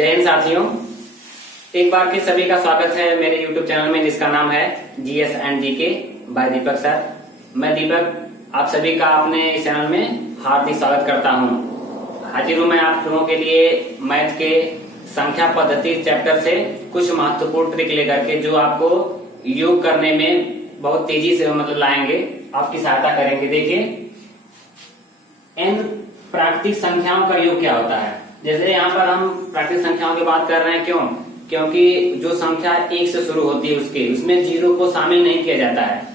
जय हिंद साथियों, एक बार फिर सभी का स्वागत है मेरे YouTube चैनल में जिसका नाम है GS and GK by Deepak sir. मैं दीपक आप सभी का अपने इस चैनल में हार्दिक स्वागत करता हूं। हाजिर हूं मैं आप लोगों के लिए मैथ के संख्या पद्धति चैप्टर से कुछ महत्वपूर्ण ट्रिक लेकर के जो आपको योग करने में बहुत तेजी से लाएंगे, आपकी सहायता करेंगे। देखिए, n प्राकृतिक संख्याओं का योग क्या होता है। जैसे यहाँ पर हम प्राकृतिक संख्याओं की बात कर रहे हैं, क्यों? क्योंकि जो संख्या 1 से शुरू होती है उसमें जीरो को शामिल नहीं किया जाता है।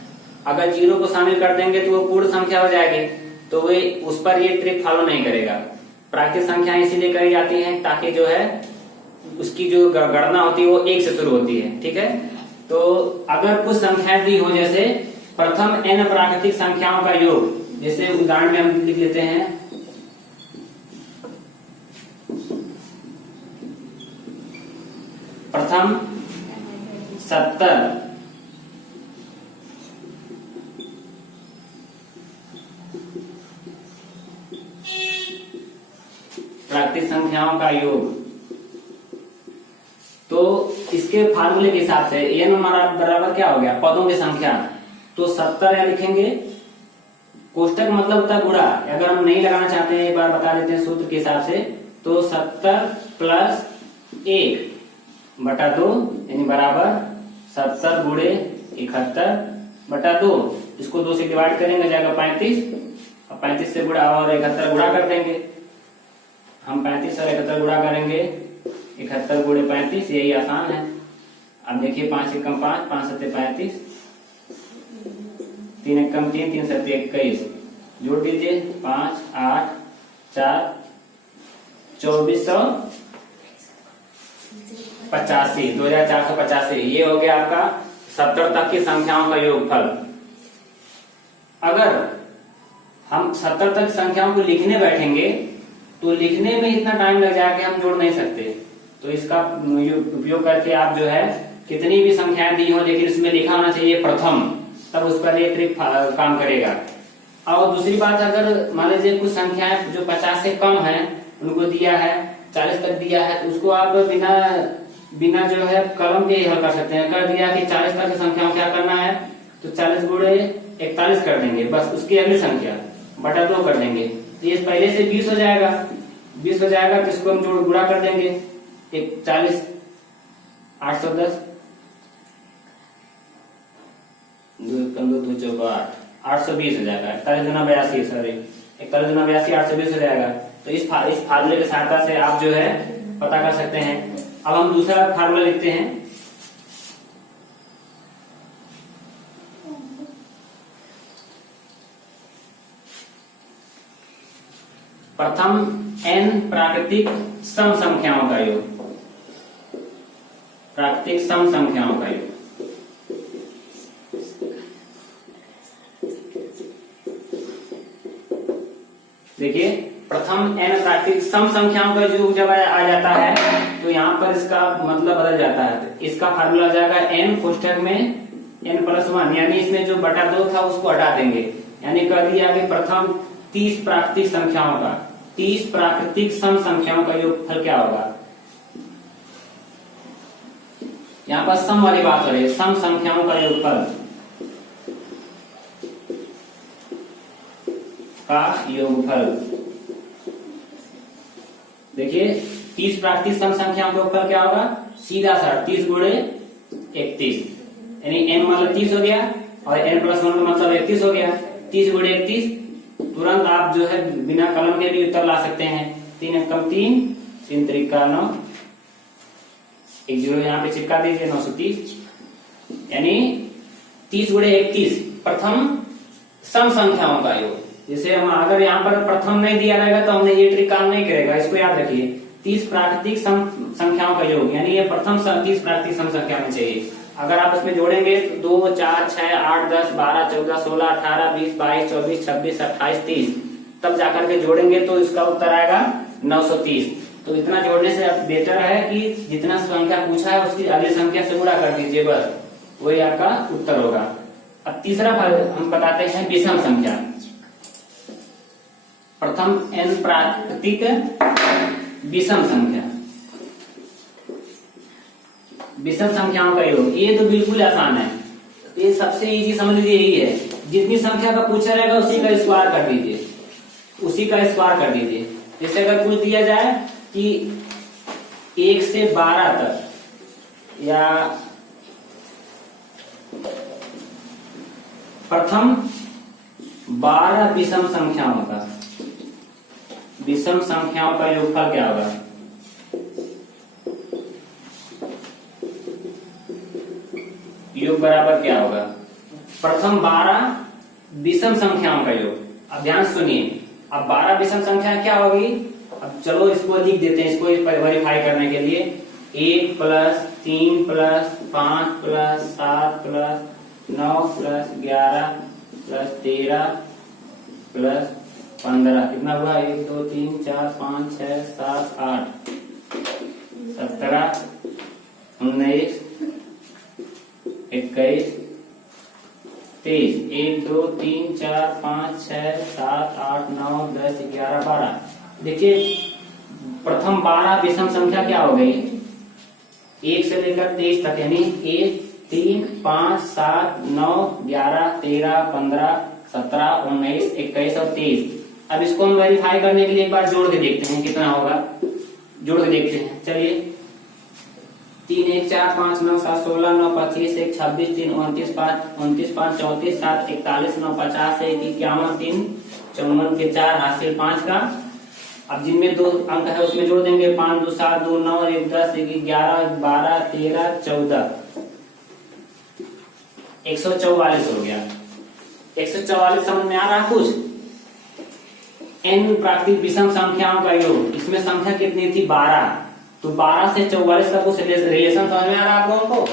अगर जीरो को शामिल कर देंगे तो वो पूर्ण संख्या हो जाएगी, तो वे उस पर ये ट्रिक फॉलो नहीं करेगा। प्राकृतिक संख्या इसीलिए करी जाती है ताकि जो है उसकी जो गणना होती है वो 1 से शुरू होती है। ठीक है, तो अगर कुछ संख्याएं दी हो, जैसे प्रथम n प्राकृतिक संख्याओं का योग, जैसे उदाहरण में हम लिख लेते हैं प्रथम 70 प्राकृतिक संख्याओं का योग। तो इसके फार्मूले के हिसाब से n हमारा बराबर क्या हो गया, पदों की संख्या। तो 70 या लिखेंगे, कोष्टक मतलब होता है गुणा। अगर हम नहीं लगाना चाहते हैं, एक बार बता देते हैं सूत्र के हिसाब से। तो 70 प्लस 1 बटा 2 यानी बराबर 70 गुणे 71 बटा 2। इसको 2 से डिवाइड करेंगे, जाएगा 35। अब 35 से गुणा और 71 गुणा कर देंगे। हम 35 और 71 गुणा करेंगे, 71 गुणे 35, यही आसान है। अब देखिए 5 एकम 5, 5 सत्ते 35, 3 एकम 3, 3 सत्ते 21। जोड़ दीजिए 5 8 4 2485। ये हो गया आपका 70 तक की संख्याओं का योगफल। अगर हम 70 तक संख्याओं को लिखने बैठेंगे तो लिखने में इतना टाइम लग जाएगा कि हम जोड़ नहीं सकते। तो इसका उपयोग करके आप जो है कितनी भी संख्याएं दी हो लेकिन इसमें लिखा होना चाहिए प्रथम, तब उस पर ये ट्रिक काम करेगा। और दूसरी बात, अगर मान लीजिए कुछ संख्याएं जो 50 से कम है उनको दिया है, 40 तक दिया है, तो उसको आप बिना जो है कलम के हल कर सकते हैं। कर दिया कि 40 तक की संख्याओं क्या करना है, तो 40 गुणे 41 कर देंगे, बस उसकी अगली संख्या बटा 2 कर देंगे। तो ये पहले से 20 हो जाएगा। 20 हो जाएगा तो इसको हम जोड़ गुणा कर देंगे, 40 810 2 8 820 हो जाएगा। 41 गुना 82, सॉरी 41 गुना 82 820 हो जाएगा। तो इस फार्मूले की सहायता से आप जो है पता कर सकते हैं। अब हम दूसरा फार्मूला लिखते हैं। प्रथम n प्राकृतिक सम संख्याओं का योग। प्राकृतिक सम संख्याओं का योग। देखिए, प्रथम n प्राकृतिक सम संख्याओं का योग जब आ जाता है तो यहाँ पर इसका मतलब बदल जाता है। तो इसका फार्मूला आ जाएगा n कोष्ठक में n+1, यानी इसमें जो बटा 2 था उसको हटा देंगे। यानी कह दिया कि प्रथम 30 प्राकृतिक संख्याओं का, 30 प्राकृतिक सम संख्याओं का योगफल क्या होगा। यहाँ पर सम वाली बात हो रही है, सम संख्याओं का योगफल का योगफल। देखिए, 30 प्राकृतिक सम संख्याओं का योगफल क्या होगा, सीधा सा 30 गुणे 31, यानी n मतलब 30 हो गया और n+1 का मतलब 31 हो गया। 30 गुणे 31, तुरंत आप जो है बिना कलम के भी उत्तर ला सकते हैं। 3 एकम 3, 3 त्रिका 9, एक जीरो यहाँ पे चिपका दीजिए, 930। यानी 30 गुणे 31 प्रथम सम संख्याओं का योग। जैसे हम अगर यहाँ पर प्रथम नहीं दिया रहेगा तो हमने ये ट्रिक काम नहीं करेगा। इसको याद रखिए, 30 प्राकृतिक सम संख्याओं का योग, यानी ये प्रथम 30 प्राकृतिक सम संख्या में चाहिए। अगर आप इसमें जोड़ेंगे तो 2 4 6 8 10 12 14 16 18 20 22 24 26 28 30, तब जाकर के जोड़ेंगे तो इसका उत्तर आएगा 930। तो इतना जोड़ने से अब बेटर है कि जितना संख्या पूछा है उसकी अगली संख्या से गुणा कर दीजिए, बस वही आपका उत्तर होगा। अब तीसरा हम बताते हैं विषम संख्या। प्रथम n प्राकृतिक विषम संख्या। विषम संख्याओं का योग, ये तो बिल्कुल आसान है, ये सबसे इजी समझ लीजिए यही है। जितनी संख्या का पूछा रहेगा उसी का स्क्वायर कर दीजिए, उसी का स्क्वायर कर दीजिए। जैसे अगर पूछ दिया जाए कि 1 से 12 तक या प्रथम 12 विषम संख्याओं का योगफल क्या होगा? योग बराबर क्या होगा? प्रथम 12 विषम संख्याओं का योग। अब ध्यान सुनिए, अब 12 विषम संख्या क्या होगी? अब चलो इसको लिख देते हैं, इसको वेरीफाई करने के लिए। 1 + 3 + 5 + 7 + 9 + 11 + 13 + 15 कितना हुआ? 1 2 3 4 5 6 7 8 17 19 21 23 1 2 3 4 5 6 7 8 9 10 11 12। देखिए प्रथम 12 विषम संख्या क्या हो गई? 1 से लेकर 23 तक, यानी 1 3 5 7 9 11 13 15 17 19 21 और 23। अब इसको हम वेरीफाई करने के लिए एक बार जोड़ के देखते हैं कितना होगा। जोड़ के देखते हैं, चलिए। 3 1 4 5 9 7 16 9 25 1 26 3 29 5 29 5 34 7 41 9 50 1 51 3 54 के 4 हासिल 5 का। अब जिनमें 2 अंक है उसमें जोड़ देंगे। 5 2 7 2 9 1 10 1 11 12 13 14 144 हो गया। 144 समझ में आ रहा कुछ? n प्राकृतिक विषम संख्याओं का योग, इसमें संख्या कितनी थी? 12। तो 12 से 44 का कुछ रिलेशन समझ में आ रहा है आप लोगों को?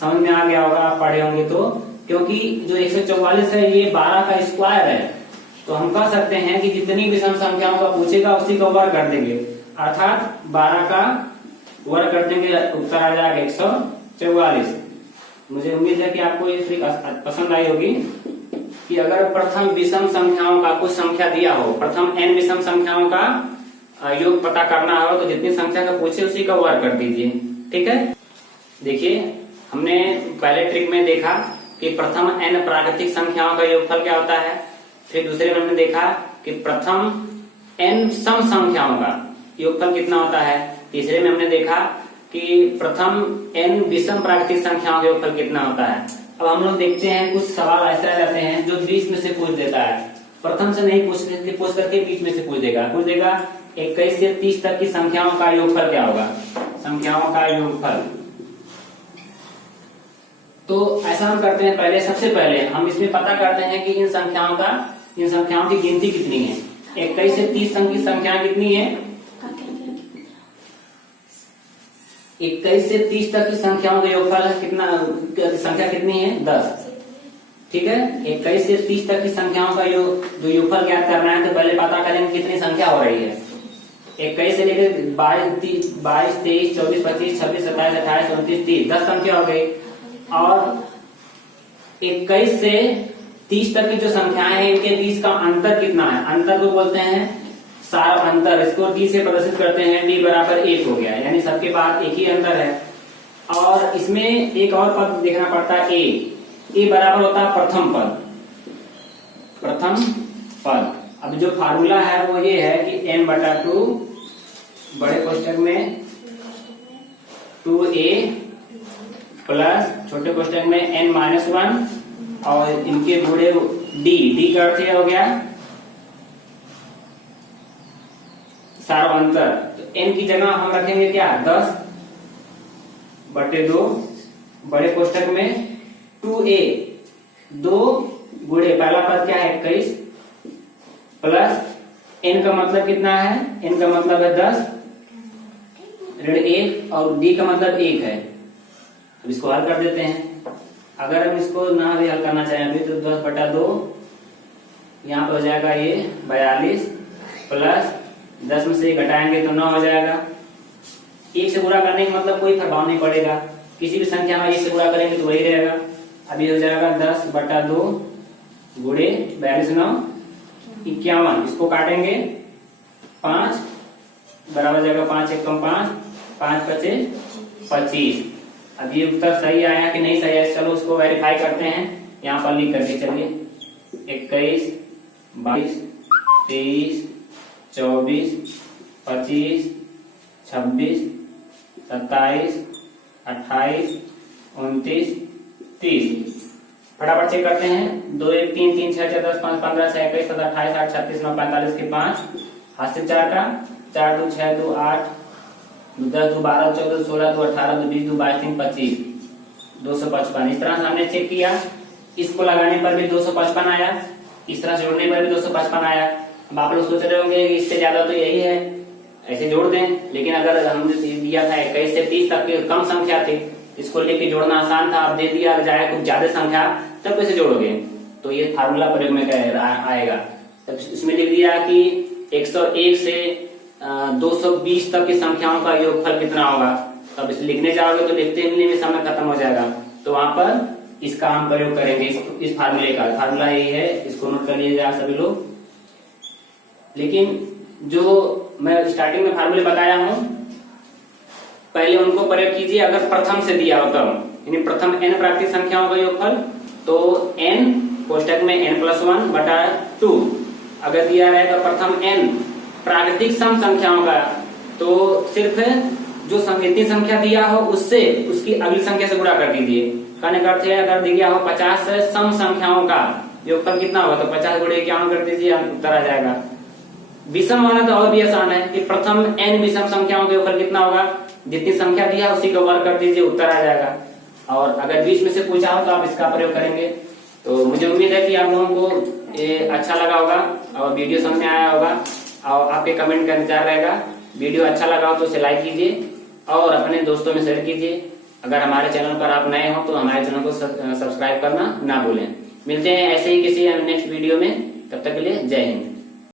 समझ में आ गया होगा, आप पढ़े होंगे तो। क्योंकि जो 144 है ये 12 का स्क्वायर है, तो हम कह सकते हैं कि जितनी विषम संख्याओं का पूछेगा उसी का वर्ग कर देंगे, अर्थात 12 का वर्ग कर देंगे, उत्तर आ जाएगा 144। मुझे उम्मीद है कि आपको ये ट्रिक पसंद आई होगी कि अगर प्रथम विषम संख्याओं का कुछ संख्या दिया हो, प्रथम n विषम संख्याओं का योग पता करना हो, तो जितनी संख्या का पूछे उसी का वर्ग कर दीजिए। ठीक है, देखिए हमने पहले ट्रिक में देखा कि प्रथम n प्राकृतिक संख्याओं का योगफल क्या होता है। फिर दूसरे में हमने देखा कि प्रथम n सम संख्याओं का योगफल कितना होता है। तीसरे में हमने देखा कि प्रथम n विषम प्राकृतिक संख्याओं का योगफल कितना होता है। अब हम लोग देखते हैं कुछ सवाल ऐसे आ जाते हैं जो बीच में से पूछ देता है, प्रथम से नहीं पूछ करके बीच में से पूछ देगा 21 से 30 तक की संख्याओं का योगफल क्या होगा? संख्याओं का योगफल। तो ऐसा हम करते हैं, पहले सबसे पहले हम इसमें पता करते हैं कि इन संख्याओं की गिनती कितनी है। 21 से 30 तक की संख्या कितनी है? 21 से 30 तक की संख्याओं का योगफल कितना? संख्या कितनी है? 10। ठीक है, 21 से 30 तक की संख्याओं का जो योगफल ज्ञात करना है, तो पहले पता करेंगे कितनी संख्या हो रही है। 21 से लेकर 22 23 24 25 26 27 28 29 30 10 संख्या हो गई। और 21 से 30 तक की जो संख्याएं हैं इनके बीच का अंतर कितना है? अंतर को बोलते हैं सार अंतर। इसको d से प्रदर्शित करते हैं, d बराबर 1 हो गया, यानी सबके बाद एक ही अंतर है। और इसमें एक और पद देखना पड़ता है, a बराबर होता है प्रथम पद। अब जो फार्मूला है वो ये है कि n/2 बड़े कोष्ठक में 2a प्लस छोटे कोष्ठक में n-1 और इनके गुणे d का अर्थ हो गया सार्वंतर। तो n की जगह हम रखेंगे क्या? 10/2 बड़े कोष्ठक में 2a 2 गुणे पहला पद क्या है 21 प्लस n का मतलब कितना है? n का मतलब है 10 ऋण 1 और d का मतलब 1 है। अब इसको हल कर देते हैं। अगर हम इसको ना भी हल करना चाहें अभी तो 10/2 यहाँ पे हो जाएगा ये 42 प्लस 10 में से घटाएंगे तो 9 हो जाएगा। 1 से गुणा करने का मतलब कोई प्रभाव नहीं पड़ेगा, किसी भी संख्या में 1 से गुणा करेंगे तो वही रहेगा। अब ये हो जाएगा 10/2 गुणे 42 9 51। इसको काटेंगे 5 बराबर जाएगा 5 1 कम 5 5 25 25। अब ये उत्तर सही आया कि नहीं सही है, चलो उसको वेरीफाई करते हैं। यहाँ पर लिख करके चलिए 21, 22, 23, 24, 25, 26, 27, 28, 29, 30। फटाफट चेक करते हैं। 2, 1, 3, 3, 6, 6, 10, 5, 15, 6, 21, 27, 28, 8, 36, 9, 45 के 5, हाथ से 4 का 4, 2, 6, 2, 8, 10, 2, 12, 14, 16, 2, 18, 2, 20, 2, 22, 3, 25, 255। इस तरह से हमने चेक किया। इसको लगाने पर भी 255 आया, इस तरह से जोड़ने पर भी 255 आया। अब आप लोग सोच रहे होंगे इससे ज्यादा तो यही है, ऐसे जोड़ दें। लेकिन अगर हमने दिया था 21 से 30 तक की कम संख्या थी, इसको लेके जोड़ना आसान था। अब दे दिया जाए कुछ ज्यादा संख्या, तब कैसे जोड़ोगे? तो ये फार्मूला प्रयोग में आएगा। तब इसमें लिख दिया कि 101 से 220 तक की संख्याओं का योगफल कितना होगा। तब इसे लिखने जाओगे तो लिखते मिलने में समय खत्म हो जाएगा। तो वहां पर इसका हम प्रयोग करेंगे, इस फार्मूले का। फार्मूला यही है, इसको नोट कर लीजिएगा सभी लोग। लेकिन जो मैं स्टार्टिंग में फार्मूले बताया हूं, पहले उनको प्रयोग कीजिए। अगर प्रथम से दिया हो तब, यानी प्रथम n प्राकृतिक संख्याओं का योगफल, तो n कोष्टक में n+1/2। अगर दिया रहेगा प्रथम n प्राकृतिक सम संख्याओं का, तो सिर्फ जो इतनी संख्या दिया हो उससे उसकी अगली संख्या से गुणा कर दीजिए। कहने का अर्थ है अगर दिया हो 50 सम संख्याओं का योगफल कितना होगा, तो 50 गुणे 51 कर दीजिए, उत्तर आ जाएगा। विषम वाला तो और भी आसान है कि प्रथम n विषम संख्याओं का योगफल कितना होगा, जितनी संख्या दिया उसी का वर्ग कर दीजिए, उत्तर आ जाएगा। और अगर बीच में से पूछा हो तो आप इसका प्रयोग करेंगे। तो मुझे उम्मीद है कि आप लोगों को ये अच्छा लगा होगा और वीडियो समझ में आया होगा, और आपके कमेंट का इंतजार रहेगा। वीडियो अच्छा लगा हो तो उसे लाइक कीजिए और अपने दोस्तों में शेयर कीजिए। अगर हमारे चैनल पर आप नए हो तो हमारे चैनल को सब्सक्राइब करना ना भूलें। मिलते हैं ऐसे ही किसी नेक्स्ट वीडियो में, तब तक के लिए जय हिंद।